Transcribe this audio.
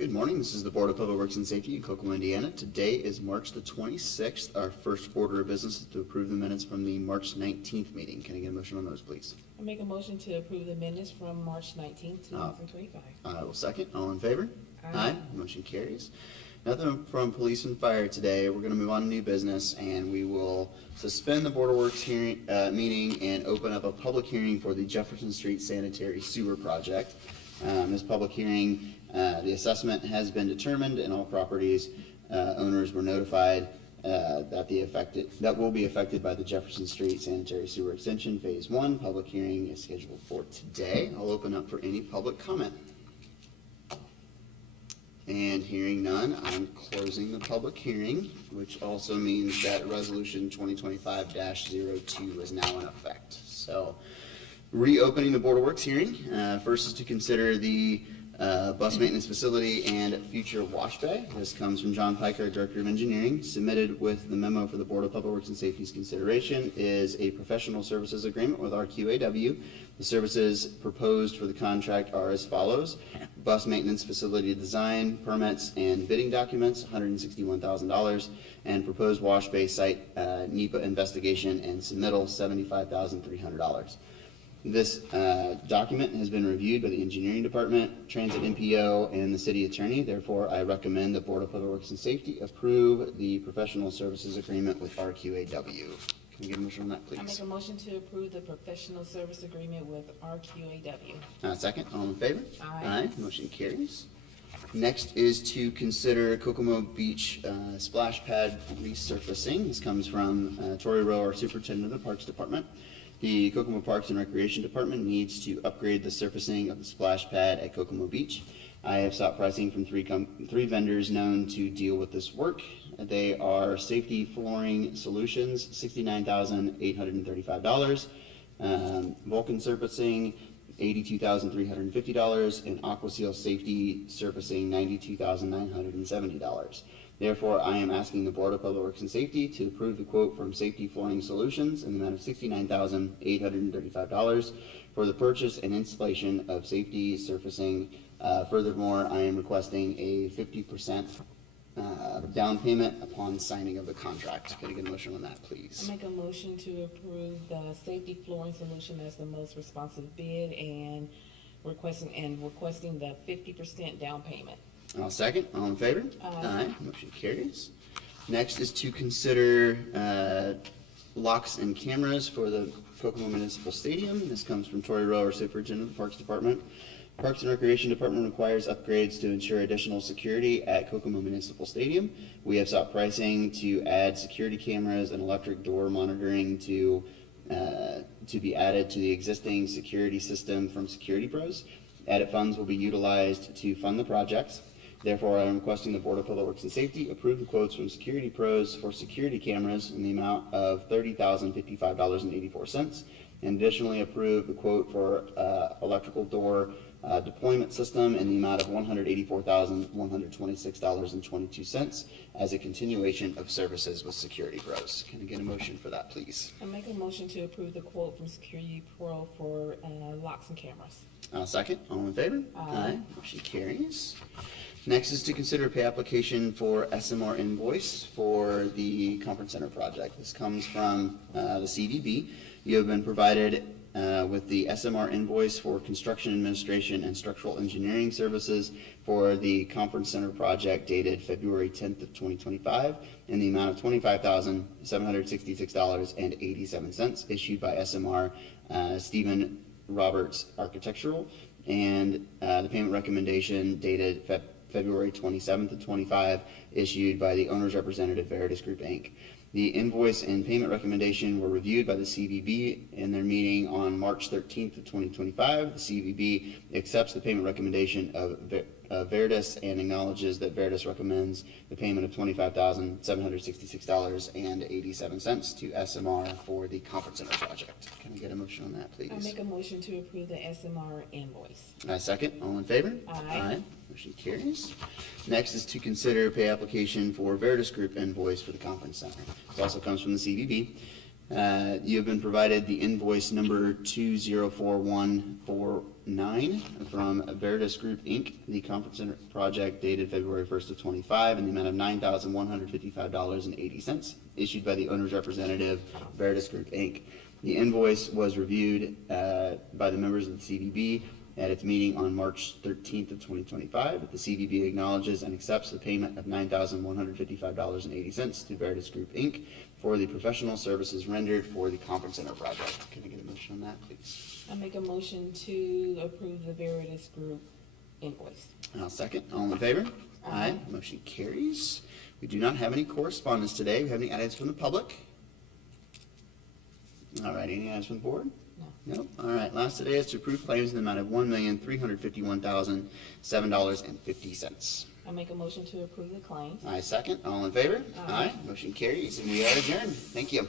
Good morning. This is the Board of Public Works and Safety in Kokomo, Indiana. Today is March the 26th. Our first order of business is to approve the minutes from the March 19th meeting. Can I get a motion on those, please? I make a motion to approve the minutes from March 19th, 2025. I will second. All in favor? Aye. Motion carries. Nothing from police and fire today. We're going to move on to new business, and we will suspend the Board of Works hearing meeting and open up a public hearing for the Jefferson Street Sanitary Sewer Project. This public hearing, the assessment has been determined, and all properties owners were notified that will be affected by the Jefferson Street Sanitary Sewer Extension Phase 1. Public hearing is scheduled for today. I'll open up for any public comment. And hearing none, I'm closing the public hearing, which also means that Resolution 2025-02 is now in effect. So, reopening the Board of Works hearing. First is to consider the bus maintenance facility and future wash bay. This comes from John Piker, Director of Engineering. Submitted with the memo for the Board of Public Works and Safety's consideration is a professional services agreement with RQAW. The services proposed for the contract are as follows: bus maintenance facility design, permits, and bidding documents, $161,000, and proposed wash bay site NEPA investigation and submittal, $75,300. This document has been reviewed by the Engineering Department, Transit NPO, and the City Attorney. Therefore, I recommend the Board of Public Works and Safety approve the professional services agreement with RQAW. Can we get a motion on that, please? I make a motion to approve the professional service agreement with RQAW. Second. All in favor? Aye. Motion carries. Next is to consider Kokomo Beach splash pad resurfacing. This comes from Tori Rowe, our Superintendent of the Parks Department. The Kokomo Parks and Recreation Department needs to upgrade the surfacing of the splash pad at Kokomo Beach. I have sought pricing from three vendors known to deal with this work. They are Safety Flooring Solutions, $69,835, Vulcan Surfacing, $82,350, and Aquaseal Safety Surfacing, $92,970. Therefore, I am asking the Board of Public Works and Safety to approve the quote from Safety Flooring Solutions in the amount of $69,835 for the purchase and installation of safety surfacing. Furthermore, I am requesting a 50% down payment upon signing of the contract. Can I get a motion on that, please? I make a motion to approve the safety flooring solution as the most responsive bid and requesting the 50% down payment. I'll second. All in favor? Aye. Motion carries. Next is to consider locks and cameras for the Kokomo Municipal Stadium. This comes from Tori Rowe, our Superintendent of the Parks Department. Parks and Recreation Department requires upgrades to ensure additional security at Kokomo Municipal Stadium. We have sought pricing to add security cameras and electric door monitoring to be added to the existing security system from Security Pros. Added funds will be utilized to fund the project. Therefore, I am requesting the Board of Public Works and Safety approve the quotes from Security Pros for security cameras in the amount of $30,055.84, and additionally approve the quote for electrical door deployment system in the amount of $184,126.22 as a continuation of services with Security Pros. Can I get a motion for that, please? I make a motion to approve the quote from Security Pro for locks and cameras. Second. All in favor? Aye. Motion carries. Next is to consider pay application for SMR invoice for the conference center project. This comes from the CVB. You have been provided with the SMR invoice for construction administration and structural engineering services for the conference center project dated February 10th of 2025 in the amount of $25,766.87 issued by SMR Stephen Roberts Architectural, and the payment recommendation dated February 27th of 25 issued by the owner's representative Veritas Group Inc. The invoice and payment recommendation were reviewed by the CVB in their meeting on March 13th of 2025. The CVB accepts the payment recommendation of Veritas and acknowledges that Veritas recommends the payment of $25,766.87 to SMR for the conference center project. Can I get a motion on that, please? I make a motion to approve the SMR invoice. Second. All in favor? Aye. Motion carries. Next is to consider pay application for Veritas Group invoice for the conference center. This also comes from the CVB. You have been provided the invoice number 204149 9 from Veritas Group, Inc., the conference center project dated February 1st of 25 in the amount of $9,155.80, issued by the owner's representative, Veritas Group, Inc. The invoice was reviewed by the members of the CVB at its meeting on March 13th of 2025. The CVB acknowledges and accepts the payment of $9,155.80 to Veritas Group, Inc. for the professional services rendered for the conference center project. Can I get a motion on that, please? I make a motion to approve the Veritas Group invoice. I'll second. All in favor? Aye. Motion carries. We do not have any correspondence today. We have any items from the public? All right, any items from the board? No. Nope. All right, last today is to approve claims in the amount of $1,351,007.50. I make a motion to approve the claims. I second. All in favor? Aye. Motion carries, and we are adjourned. Thank you.